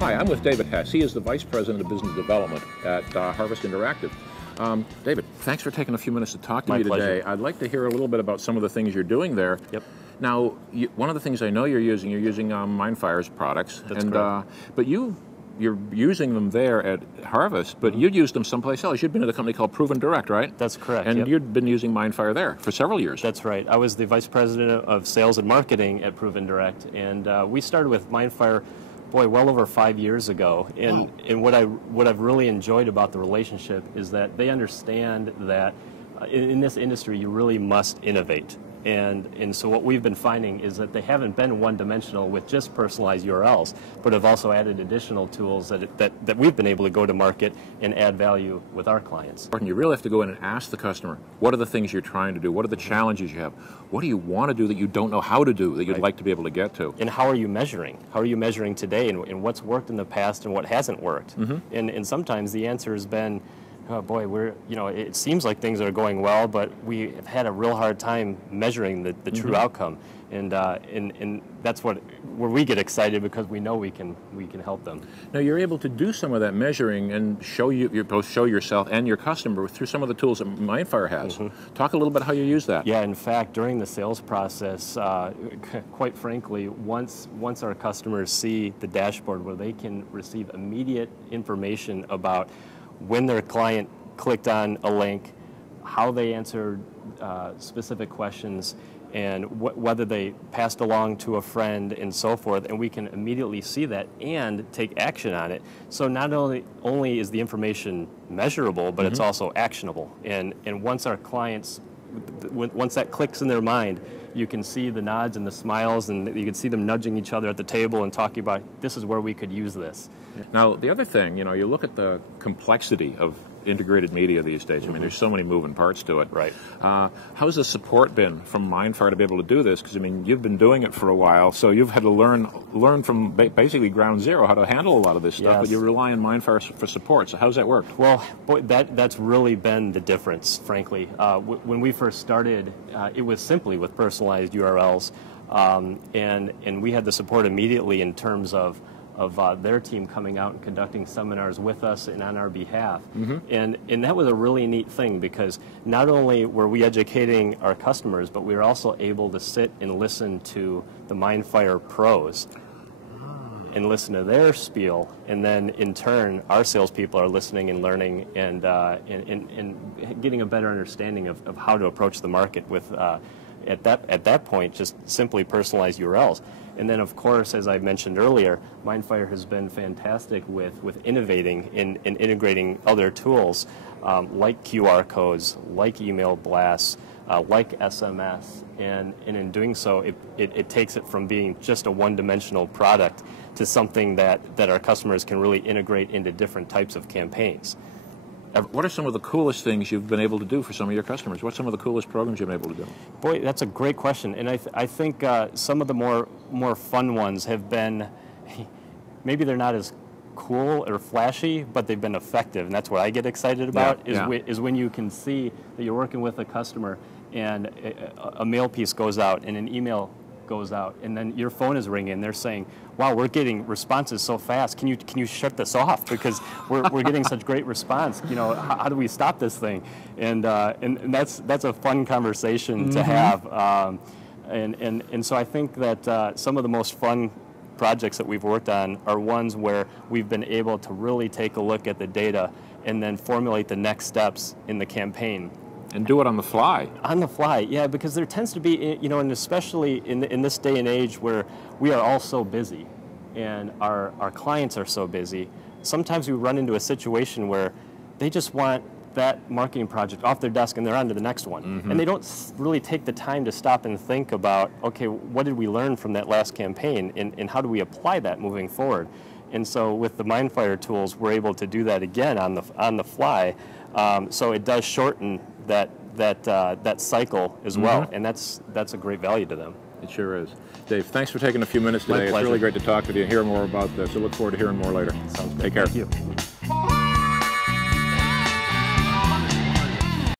Hi, I'm with David Hess. He is the Vice President of Business Development at Harvest Interactive. David, thanks for taking a few minutes to talk to me today. I'd like to hear a little bit about some of the things you're doing there. Yep. Now, one of the things I know you're using MindFire's products. That's correct. But you're using them there at Harvest, but you'd used them someplace else. You'd been at a company called Proven Direct, right? That's correct. And you'd been using MindFire there for several years. That's right. I was the Vice President of Sales and Marketing at Proven Direct, and we started with MindFire, boy, well over 5 years ago. And what I've really enjoyed about the relationship is that they understand that in this industry you really must innovate. And so what we've been finding is that they haven't been one-dimensional with just personalized URLs, but have also added additional tools that we've been able to go to market and add value with our clients. You really have to go in and ask the customer, what are the things you're trying to do? What are the challenges you have? What do you want to do that you don't know how to do that you'd like to be able to get to? And how are you measuring? How are you measuring today, and what's worked in the past and what hasn't worked? And sometimes the answer has been, oh boy, it seems like things are going well, but we have had a real hard time measuring the true outcome, and that's where we get excited because we know we can help them. Now you're able to do some of that measuring and show yourself and your customer through some of the tools that MindFire has. Talk a little bit how you use that. Yeah, in fact, during the sales process, quite frankly, once our customers see the dashboard where they can receive immediate information about when their client clicked on a link, how they answered specific questions, and whether they passed along to a friend and so forth, and we can immediately see that and take action on it. So not only is the information measurable, but it's also actionable. And once our clients, once that clicks in their mind, you can see the nods and the smiles, and you can see them nudging each other at the table and talking about, this is where we could use this. Now, the other thing, you look at the complexity of integrated media these days. I mean, there's so many moving parts to it. Right. How's the support been from MindFire to be able to do this? Because, I mean, you've been doing it for a while, so you've had to learn from basically ground zero how to handle a lot of this stuff, but you rely on MindFire for support. So how's that worked? Well, boy, that's really been the difference, frankly. When we first started, it was simply with personalized URLs, and we had the support immediately in terms of their team coming out and conducting seminars with us and on our behalf. And that was a really neat thing, because not only were we educating our customers, but we were also able to sit and listen to the MindFire pros and listen to their spiel, and then in turn our salespeople are listening and learning and getting a better understanding of how to approach the market with at that point just simply personalized URLs. And then, of course, as I mentioned earlier, MindFire has been fantastic with innovating and integrating other tools like QR codes, like email blasts, like SMS, and in doing so, it takes it from being just a one-dimensional product to something that our customers can really integrate into different types of campaigns. What are some of the coolest things you've been able to do for some of your customers? What's some of the coolest programs you've been able to do? Boy, that's a great question, and I think some of the more fun ones have been, maybe they're not as cool or flashy, but they've been effective, and that's what I get excited about, is when you can see that you're working with a customer and a mail piece goes out and an email goes out, and then your phone is ringing and they're saying, wow, we're getting responses so fast, can you shut this off, because we're getting such great response, how do we stop this thing? And that's a fun conversation to have, and so I think that some of the most fun projects that we've worked on are ones where we've been able to really take a look at the data and then formulate the next steps in the campaign. And do it on the fly. On the fly, yeah, because there tends to be, and especially in this day and age where we are all so busy and our clients are so busy, sometimes we run into a situation where they just want that marketing project off their desk and they're on to the next one. And they don't really take the time to stop and think about, okay, what did we learn from that last campaign, and how do we apply that moving forward? And so with the MindFire tools, we're able to do that again on the fly. So it does shorten that cycle as well, and that's a great value to them. It sure is. Dave, thanks for taking a few minutes today. My pleasure. It's really great to talk with you and hear more about this. I look forward to hearing more later. Sounds good. Take care. Thank you.